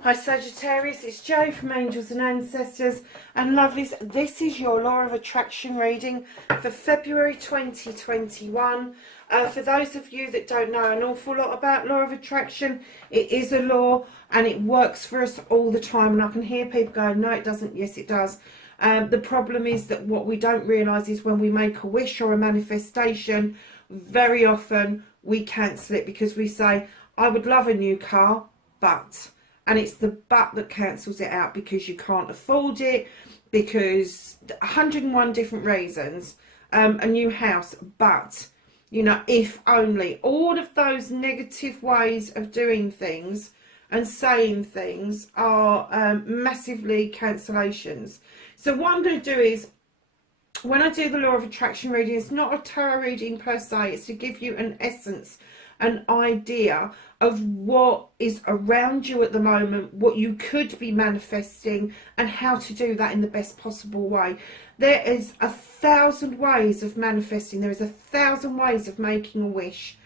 Hi Sagittarius, it's Jo from Angels and Ancestors and Lovelies. This is your Law of Attraction reading for February 2021. For those of you that don't know an awful lot about Law of Attraction, it is a law and it works for us all the time. And I can hear people going, no it doesn't, yes it does. The problem is that what we don't realise is when we make a wish or a manifestation, very often we cancel it because we say, I would love a new car, but... And it's the but that cancels it out because you can't afford it, because 101 different reasons, a new house, but, you know, if only. All of those negative ways of doing things and saying things are massively cancellations. So what I'm going to do is, when I do the Law of Attraction reading, it's not a tarot reading per se, it's to give you an essence, an idea of what is around you at the moment, what you could be manifesting, and how to do that in the best possible way. There is 1,000 ways of manifesting. There is 1,000 ways of making a wish.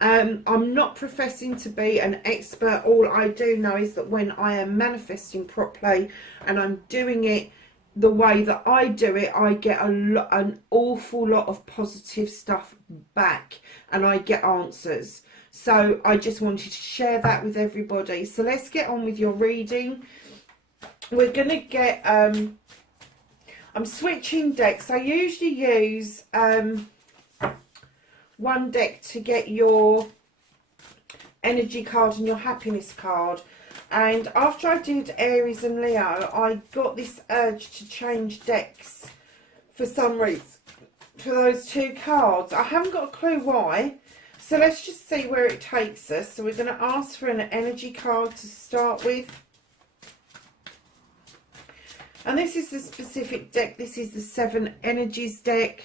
I'm not professing to be an expert. All I do know is that when I am manifesting properly and I'm doing it the way that I do it, I get an awful lot of positive stuff back and I get answers. So I just wanted to share that with everybody. So let's get on with your reading. We're going to get, I'm switching decks. I usually use one deck to get your energy card and your happiness card. And after I did Aries and Leo, I got this urge to change decks for some reason for those two cards. I haven't got a clue why. So let's just see where it takes us. So we're going to ask for an energy card to start with. And this is the specific deck. This is the 7 Energies deck.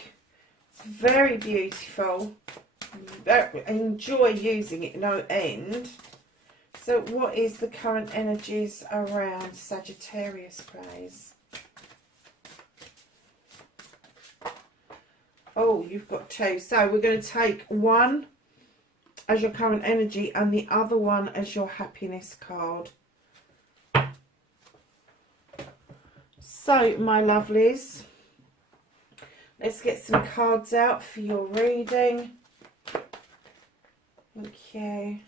It's very beautiful. I enjoy using it no end. So what is the current energies around Sagittarius, please? Oh, you've got 2. So we're going to take one as your current energy and the other one as your happiness card. So, my lovelies, let's get some cards out for your reading. Thank you. Okay.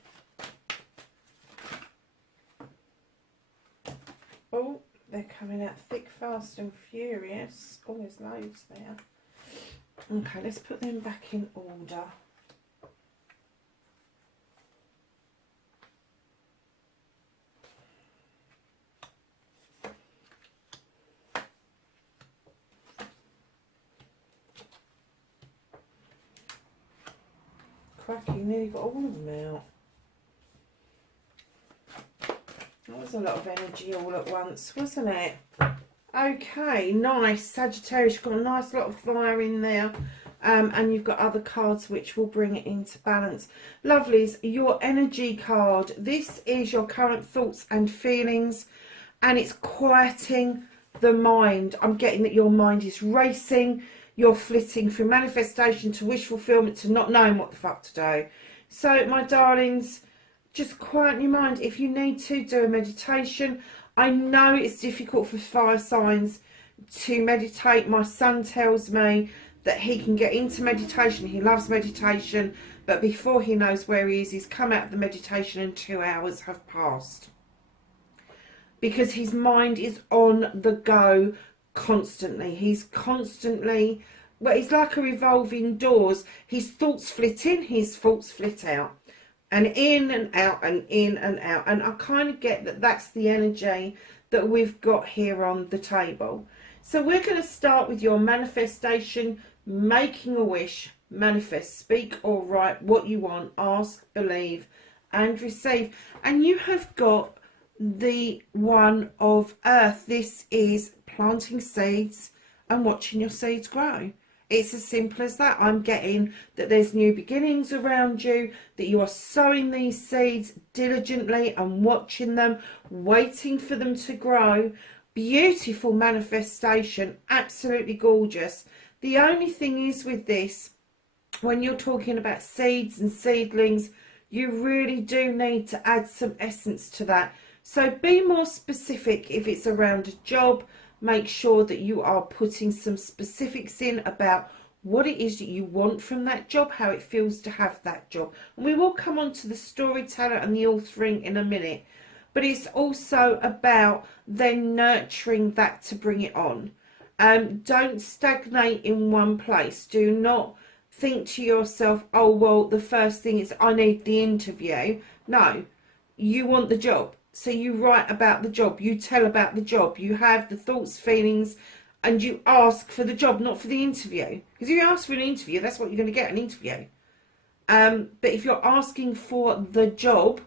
Oh, they're coming out thick, fast and furious. Oh, there's loads there. Okay, let's put them back in order. Cracky, nearly got all of them out. That was a lot of energy all at once, wasn't it? Okay, nice. Sagittarius, you've got a nice lot of fire in there. And you've got other cards which will bring it into balance. Lovelies, your energy card. This is your current thoughts and feelings. And it's quieting the mind. I'm getting that your mind is racing. You're flitting from manifestation to wish fulfillment to not knowing what the fuck to do. So, my darlings, just quieten your mind. If you need to, do a meditation. I know it's difficult for fire signs to meditate. My son tells me that he can get into meditation. He loves meditation. But before he knows where he is, he's come out of the meditation and 2 hours have passed. Because his mind is on the go constantly. He's constantly, well, it's like a revolving doors. His thoughts flit in, his thoughts flit out, and in and out and in and out. And I kind of get that that's the energy that we've got here on the table. So we're going to start with your manifestation, making a wish, manifest, speak or write what you want, ask, believe and receive. And you have got the one of earth. This is planting seeds and watching your seeds grow. It's as simple as that. I'm getting that there's new beginnings around you, that you are sowing these seeds diligently and watching them, waiting for them to grow. Beautiful manifestation, absolutely gorgeous. The only thing is with this, when you're talking about seeds and seedlings, you really do need to add some essence to that. So be more specific. If it's around a job, make sure that you are putting some specifics in about what it is that you want from that job, how it feels to have that job. And we will come on to the storyteller and the authoring in a minute. But it's also about then nurturing that to bring it on. Don't stagnate in one place. Do not think to yourself, oh, well, the first thing is I need the interview. No, you want the job. So you write about the job, you tell about the job, you have the thoughts, feelings, and you ask for the job, not for the interview. Because if you ask for an interview, that's what you're going to get, an interview. But if you're asking for the job,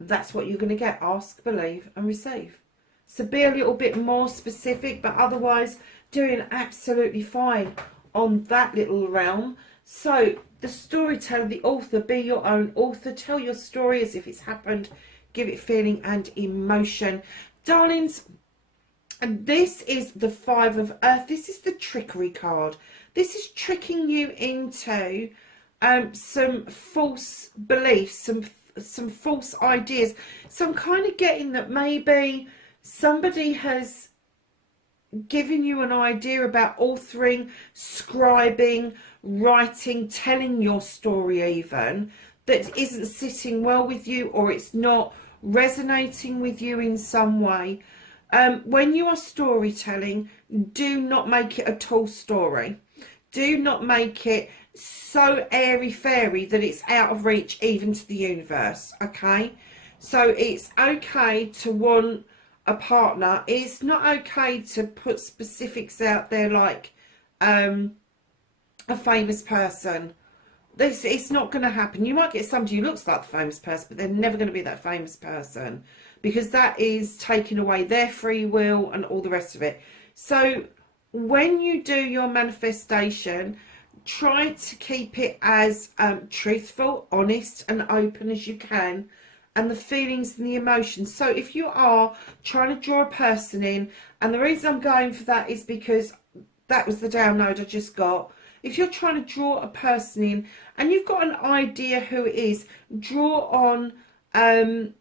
that's what you're going to get. Ask, believe, and receive. So be a little bit more specific, but otherwise doing absolutely fine on that little realm. So the storyteller, the author, be your own author. Tell your story as if it's happened. Give it feeling and emotion. Darlings, and this is the Five of Earth. This is the trickery card. This is tricking you into some false beliefs, some false ideas. So I'm kind of getting that maybe somebody has given you an idea about authoring, scribing, writing, telling your story even, that isn't sitting well with you, or it's not resonating with you in some way. When you are storytelling, do not make it a tall story. Do not make it so airy-fairy that it's out of reach even to the universe, okay? So it's okay to want a partner. It's not okay to put specifics out there like a famous person. It's not going to happen. You might get somebody who looks like the famous person, but they're never going to be that famous person, because that is taking away their free will and all the rest of it. So when you do your manifestation, try to keep it as truthful, honest and open as you can, and the feelings and the emotions. So if you are trying to draw a person in, and the reason I'm going for that is because that was the download I just got. If you're trying to draw a person in and you've got an idea who it is, draw on their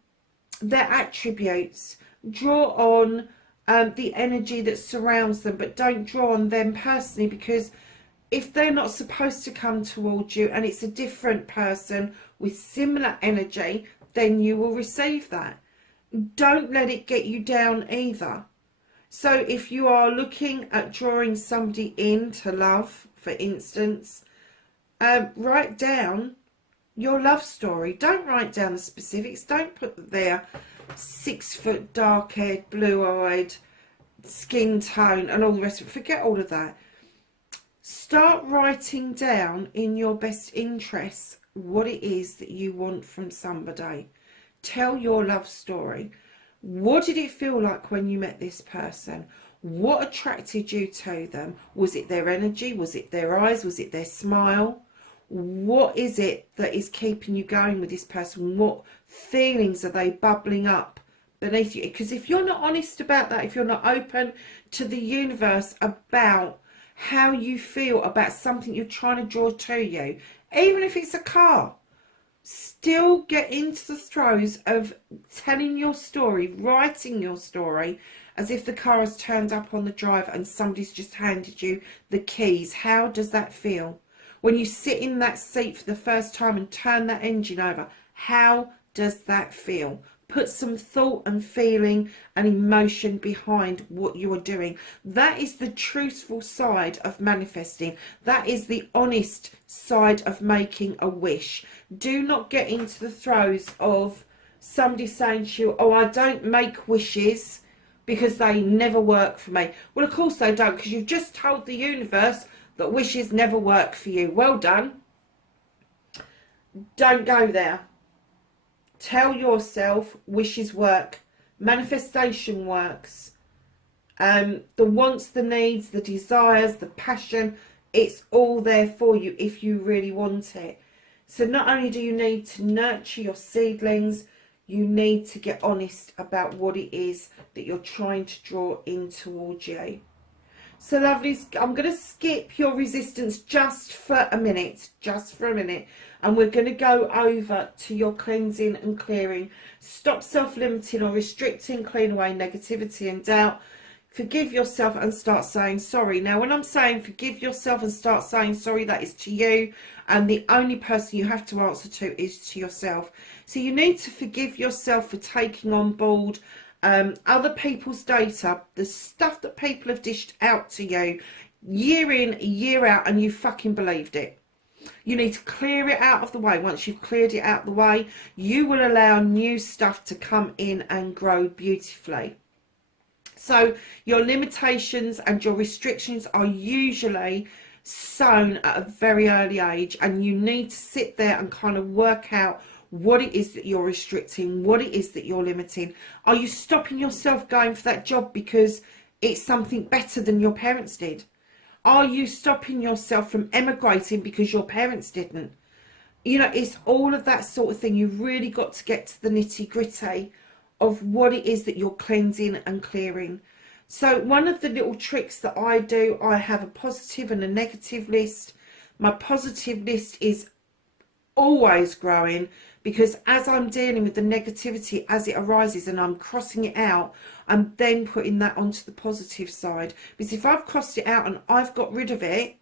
attributes, draw on the energy that surrounds them, but don't draw on them personally, because if they're not supposed to come towards you and it's a different person with similar energy, then you will receive that. Don't let it get you down either. So if you are looking at drawing somebody in to love, for instance, write down your love story. Don't write down the specifics. Don't put that they're 6 foot, dark-haired, blue-eyed, skin tone and all the rest of it. Forget all of that. Start writing down in your best interests what it is that you want from somebody. Tell your love story. What did it feel like when you met this person? What attracted you to them? Was it their energy? Was it their eyes? Was it their smile? What is it that is keeping you going with this person? What feelings are they bubbling up beneath you? Because if you're not honest about that, if you're not open to the universe about how you feel about something you're trying to draw to you, even if it's a car, still get into the throes of telling your story, writing your story, as if the car has turned up on the drive and somebody's just handed you the keys. How does that feel? When you sit in that seat for the first time and turn that engine over, how does that feel? Put some thought and feeling and emotion behind what you are doing. That is the truthful side of manifesting. That is the honest side of making a wish. Do not get into the throes of somebody saying to you, oh, I don't make wishes because they never work for me. Well, of course they don't, because you've just told the universe that wishes never work for you. Well done. Don't go there. Tell yourself wishes work. Manifestation works. The wants, the needs, the desires, the passion, It's all there for you if you really want it. So not only do you need to nurture your seedlings, you need to get honest about what it is that you're trying to draw in towards you. So lovelies, I'm going to skip your resistance just for a minute, and we're going to go over to your cleansing and clearing. Stop self-limiting or restricting, clean away negativity and doubt. Forgive yourself and start saying sorry. Now, when I'm saying forgive yourself and start saying sorry, that is to you, and the only person you have to answer to is to yourself. So you need to forgive yourself for taking on board other people's data, the stuff that people have dished out to you year in, year out, and you fucking believed it. You need to clear it out of the way. Once you've cleared it out of the way, you will allow new stuff to come in and grow beautifully. So your limitations and your restrictions are usually sown at a very early age, and you need to sit there and kind of work out what it is that you're restricting, what it is that you're limiting. Are you stopping yourself going for that job because it's something better than your parents did? Are you stopping yourself from emigrating because your parents didn't? You know, it's all of that sort of thing. You've really got to get to the nitty gritty of what it is that you're cleansing and clearing. So one of the little tricks that I do, I have a positive and a negative list. My positive list is always growing, because as I'm dealing with the negativity as it arises and I'm crossing it out, I'm then putting that onto the positive side. Because if I've crossed it out and I've got rid of it,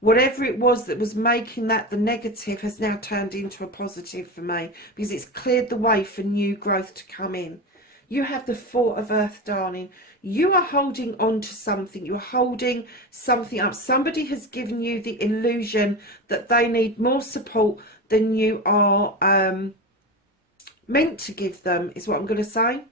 whatever it was that was making that the negative has now turned into a positive for me, because it's cleared the way for new growth to come in. You have the Four of Earth, darling. You are holding on to something. You're holding something up. Somebody has given you the illusion that they need more support than you are meant to give them, is what I'm going to say.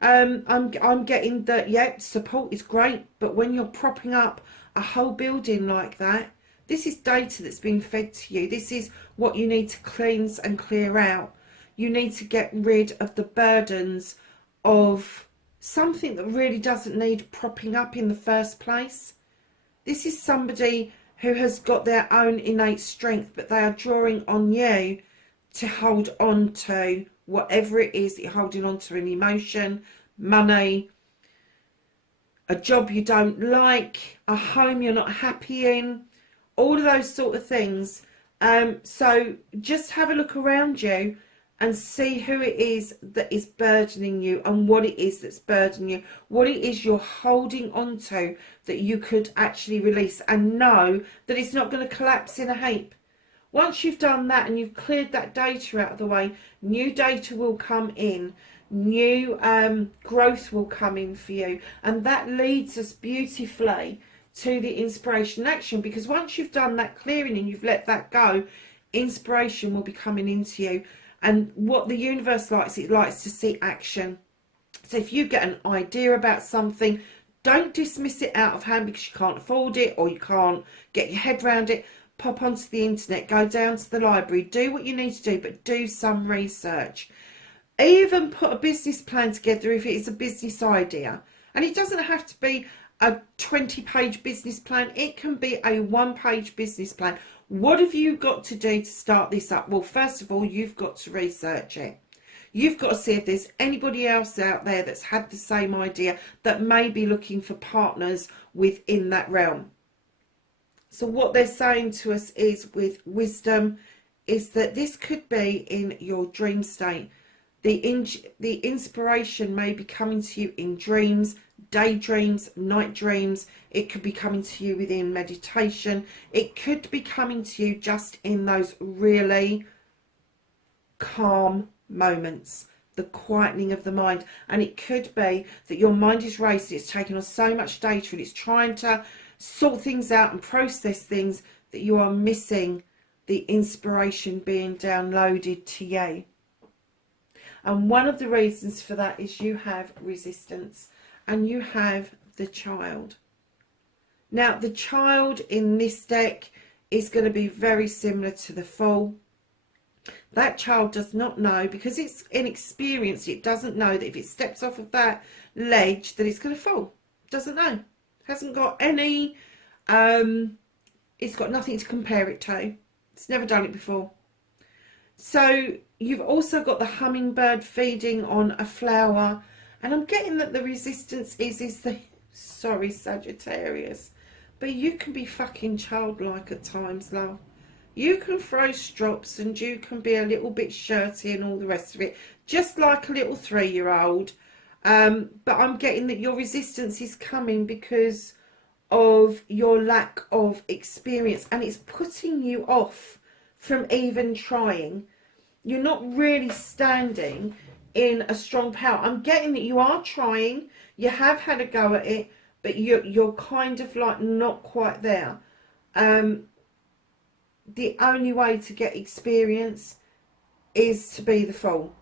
I'm getting that, yeah, support is great, but when you're propping up a whole building like that, this is data that's been fed to you. This is what you need to cleanse and clear out. You need to get rid of the burdens of something that really doesn't need propping up in the first place. This is somebody who has got their own innate strength, but they are drawing on you to hold on to whatever it is that you're holding on to, an emotion, money, a job you don't like, a home you're not happy in, all of those sort of things. So just have a look around you and see who it is that is burdening you, and what it is that's burdening you, what it is you're holding on to that you could actually release, and know that it's not going to collapse in a heap. Once you've done that and you've cleared that data out of the way, new data will come in, new growth will come in for you, and that leads us beautifully to the inspiration action. Because once you've done that clearing and you've let that go, inspiration will be coming into you. And what the universe likes, it likes to see action. So if you get an idea about something, don't dismiss it out of hand because you can't afford it or you can't get your head around it. Pop onto the internet, go down to the library, do what you need to do, but do some research. Even put a business plan together if it is a business idea. And it doesn't have to be a 20-page business plan. It can be a 1-page business plan. What have you got to do to start this up? Well, first of all, you've got to research it. You've got to see if there's anybody else out there that's had the same idea, that may be looking for partners within that realm. So what they're saying to us is, with wisdom, is that this could be in your dream state. The inspiration may be coming to you in dreams, daydreams, night dreams. It could be coming to you within meditation. It could be coming to you just in those really calm moments, the quietening of the mind. And it could be that your mind is racing, it's taking on so much data and it's trying to sort things out and process things that you are missing the inspiration being downloaded to you. And one of the reasons for that is you have resistance and you have the Child. Now, the Child in this deck is going to be very similar to the Fool. That Child does not know, because it's inexperienced, it doesn't know that if it steps off of that ledge that it's going to fall. It doesn't know. It hasn't got any It's got nothing to compare it to. It's never done it before. So you've also got the hummingbird feeding on a flower. And I'm getting that the resistance is the... Sorry, Sagittarius. But you can be fucking childlike at times, love. You can throw strops and you can be a little bit shirty and all the rest of it. Just like a little 3-year-old. But I'm getting that your resistance is coming because of your lack of experience. And it's putting you off from even trying. You're not really standing in a strong power. I'm getting that you are trying. You have had a go at it. But you're kind of like not quite there. The only way to get experience is to be the fool,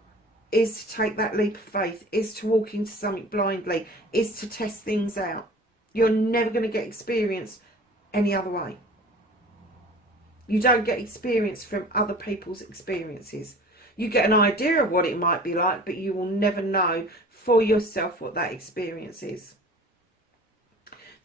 is to take that leap of faith, is to walk into something blindly, is to test things out. You're never going to get experience any other way. You don't get experience from other people's experiences. You get an idea of what it might be like, but you will never know for yourself what that experience is.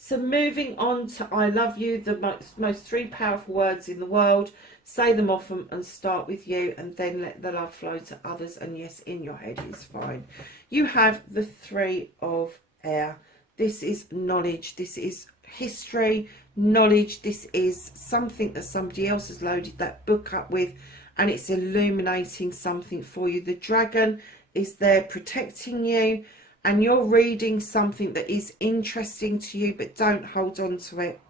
So moving on to I love you, the most 3 powerful words in the world. Say them often and start with you, and then let the love flow to others. And yes, in your head is fine. You have the 3 of air. This is knowledge. This is history, knowledge. This is something that somebody else has loaded that book up with, and it's illuminating something for you. The dragon is there protecting you. And you're reading something that is interesting to you, but don't hold on to it.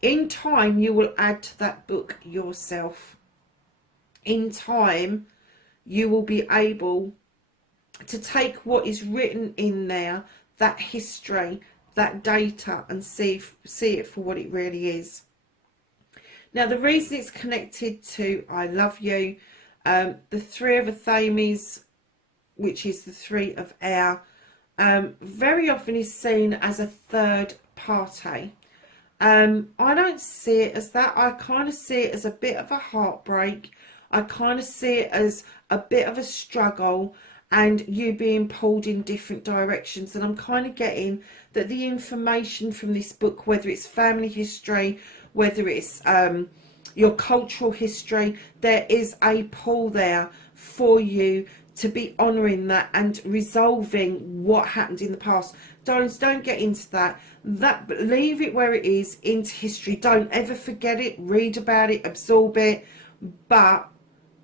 In time, you will add to that book yourself. In time, you will be able to take what is written in there, that history, that data, and see it for what it really is. Now, the reason it's connected to I love you, the 3 of Athames, which is the 3 of air, very often is seen as a third party. I don't see it as that. I kind of see it as a bit of a heartbreak. I kind of see it as a bit of a struggle and you being pulled in different directions. And I'm kind of getting that the information from this book, whether it's family history, whether it's your cultural history, there is a pull there for you to be honouring that and resolving what happened in the past. Don't get into that. Leave it where it is, into history. Don't ever forget it. Read about it, absorb it. But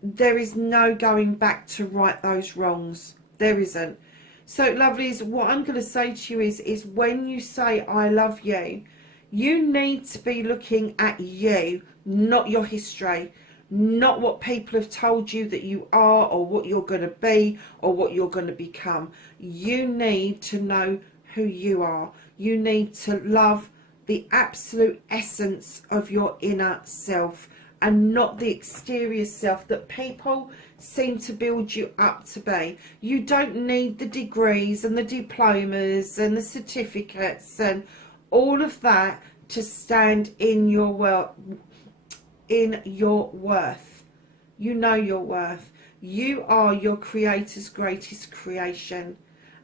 there is no going back to right those wrongs. There isn't. So, lovelies, what I'm going to say to you is when you say I love you, you need to be looking at you, not your history. Not what people have told you that you are, or what you're going to be, or what you're going to become. You need to know who you are. You need to love the absolute essence of your inner self, and not the exterior self that people seem to build you up to be. You don't need the degrees and the diplomas and the certificates and all of that to stand in your worth. You know your worth. You are your creator's greatest creation,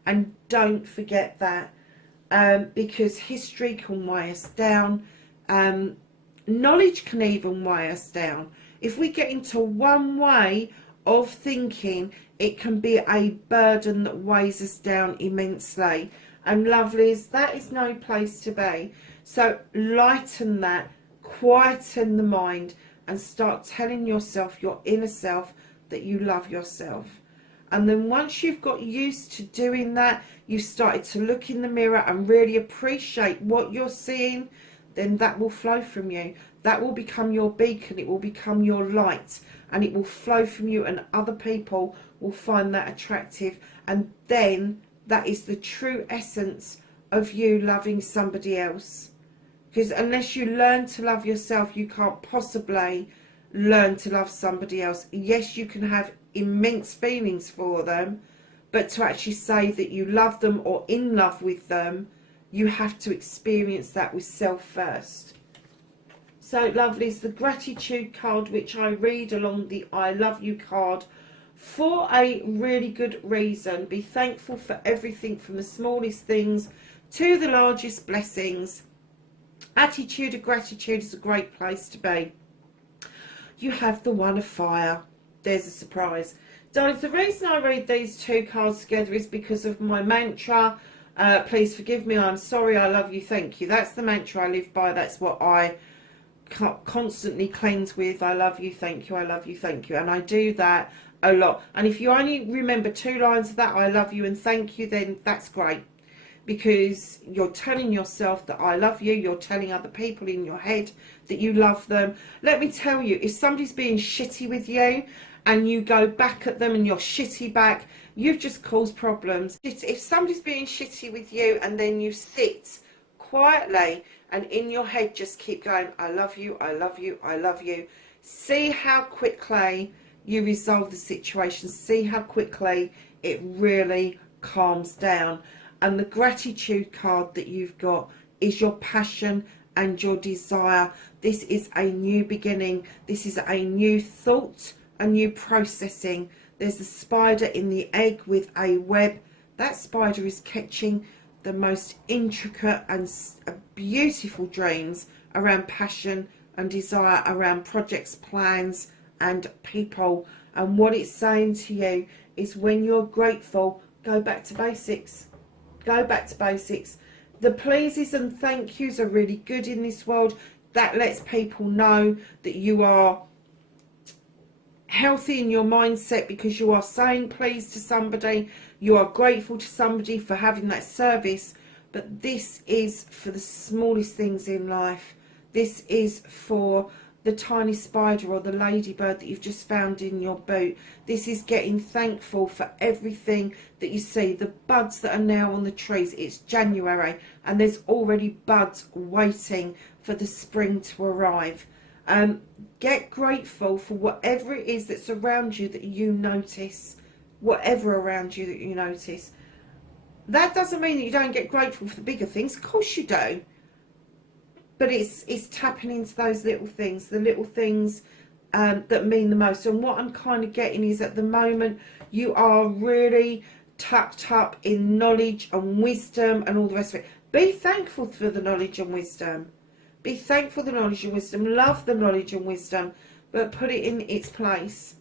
and don't forget that, because history can weigh us down. Knowledge can even weigh us down. If we get into one way of thinking, it can be a burden that weighs us down immensely. And lovelies, that is no place to be. So lighten that. Quieten the mind and start telling yourself, your inner self, that you love yourself. And then once you've got used to doing that, you've started to look in the mirror and really appreciate what you're seeing, then that will flow from you. That will become your beacon. It will become your light, and it will flow from you, and other people will find that attractive. And then that is the true essence of you loving somebody else. Because unless you learn to love yourself, you can't possibly learn to love somebody else. Yes, you can have immense feelings for them, but to actually say that you love them or in love with them, you have to experience that with self first. So, lovelies, the gratitude card, which I read along the I love you card for a really good reason. Be thankful for everything, from the smallest things to the largest blessings. Attitude of gratitude is a great place to be. You have the One of Fire. There's a surprise. Darlings, the reason I read these two cards together is because of my mantra. Please forgive me, I'm sorry, I love you, thank you. That's the mantra I live by. That's what I constantly cleanse with. I love you, thank you, I love you, thank you. And I do that a lot. And if you only remember 2 lines of that, I love you and thank you, then that's great. Because you're telling yourself that I love you. You're telling other people in your head that you love them. Let me tell you, if somebody's being shitty with you and you go back at them and you're shitty back, you've just caused problems. If somebody's being shitty with you and then you sit quietly and in your head just keep going, I love you, I love you, I love you. See how quickly you resolve the situation. See how quickly it really calms down. And the gratitude card that you've got is your passion and your desire. This is a new beginning. This is a new thought, a new processing. There's a spider in the egg with a web. That spider is catching the most intricate and beautiful dreams around passion and desire, around projects, plans and people. And what it's saying to you is, when you're grateful, go back to basics. Go back to basics. The pleases and thank yous are really good in this world. That lets people know that you are healthy in your mindset, because you are saying please to somebody. You are grateful to somebody for having that service. But this is for the smallest things in life. This is for the tiny spider or the ladybird that you've just found in your boot. This is getting thankful for everything that you see. The buds that are now on the trees. It's January and there's already buds waiting for the spring to arrive. Get grateful for whatever it is that's around you that you notice. Whatever around you that you notice. That doesn't mean that you don't get grateful for the bigger things. Of course you do. But it's tapping into those little things, the little things that mean the most. And what I'm kind of getting is, at the moment, you are really tucked up in knowledge and wisdom and all the rest of it. Be thankful for the knowledge and wisdom. Be thankful for the knowledge and wisdom. Love the knowledge and wisdom. But put it in its place.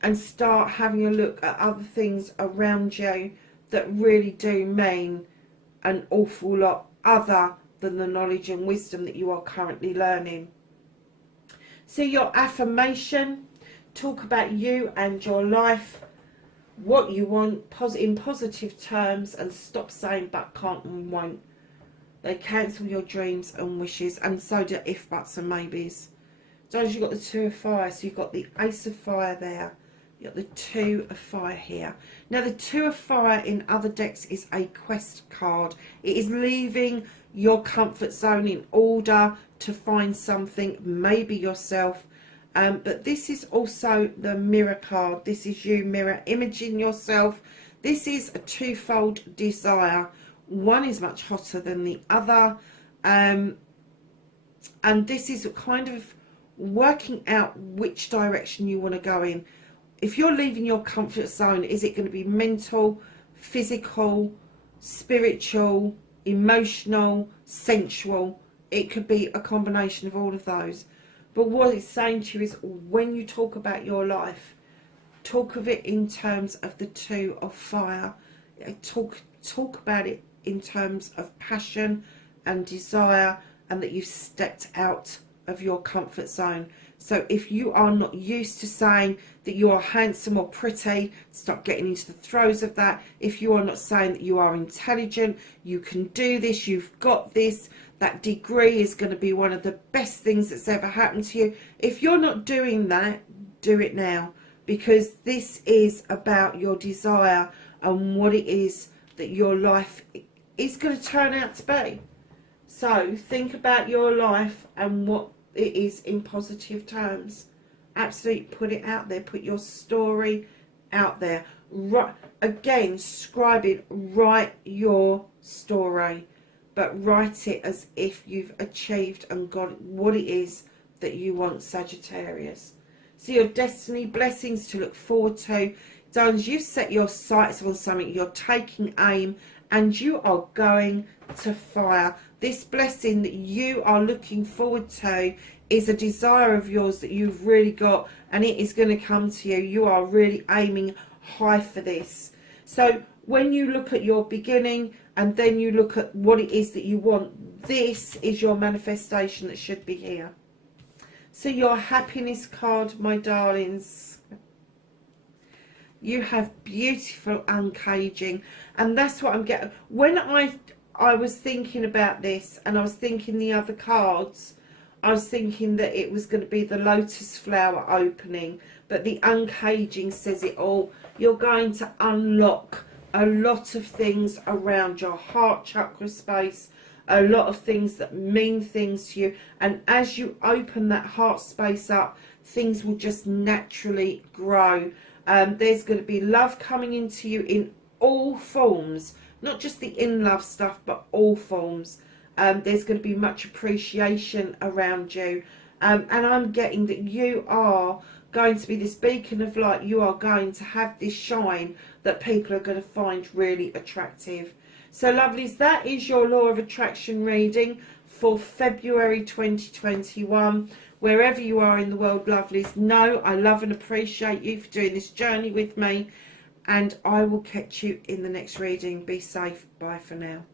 And start having a look at other things around you that really do mean an awful lot other than the knowledge and wisdom that you are currently learning. So your affirmation, talk about you and your life, what you want in positive terms, and stop saying but, can't and won't. They cancel your dreams and wishes, and so do if, buts and maybes. So you've got the 2 of fire, so you've got the Ace of Fire there. You've got the 2 of Fire here. Now the 2 of Fire in other decks is a quest card. It is leaving your comfort zone in order to find something, maybe yourself. But this is also the Mirror card. This is you mirror imaging yourself. This is a twofold desire. One is much hotter than the other. And this is kind of working out which direction you want to go in. If you're leaving your comfort zone, is it going to be mental, physical, spiritual, emotional, sensual? It could be a combination of all of those. But what it's saying to you is, when you talk about your life, talk of it in terms of the 2 of Fire. Talk about it in terms of passion and desire, and that you've stepped out of your comfort zone. So if you are not used to saying that you are handsome or pretty, stop getting into the throes of that. If you are not saying that you are intelligent, you can do this, you've got this, that degree is going to be one of the best things that's ever happened to you. If you're not doing that, do it now. Because this is about your desire and what it is that your life is going to turn out to be. So think about your life and what it is in positive terms. Absolutely, put it out there. Put your story out there. Again, scribe it. Write your story, but write it as if you've achieved and got what it is that you want, Sagittarius. So your destiny, blessings to look forward to. Darlings, you've set your sights on something. You're taking aim and you are going to fire. this blessing that you are looking forward to is a desire of yours that you've really got, and it is going to come to you. You are really aiming high for this. So when you look at your beginning and then you look at what it is that you want, this is your manifestation that should be here. So your happiness card, my darlings, you have beautiful uncaging, and that's what I'm getting. When I was thinking about this, and I was thinking the other cards, I was thinking that it was going to be the lotus flower opening, but the uncaging says it all. You're going to unlock a lot of things around your heart chakra space, a lot of things that mean things to you, and as you open that heart space up, things will just naturally grow. There's going to be love coming into you in all forms, not just the in love stuff, but all forms. There's going to be much appreciation around you, and I'm getting that you are going to be this beacon of light. You are going to have this shine that people are going to find really attractive. So lovelies, that is your law of attraction reading for February 2021. Wherever you are in the world, lovelies, know I love and appreciate you for doing this journey with me, and I will catch you in the next reading. Be safe. Bye for now.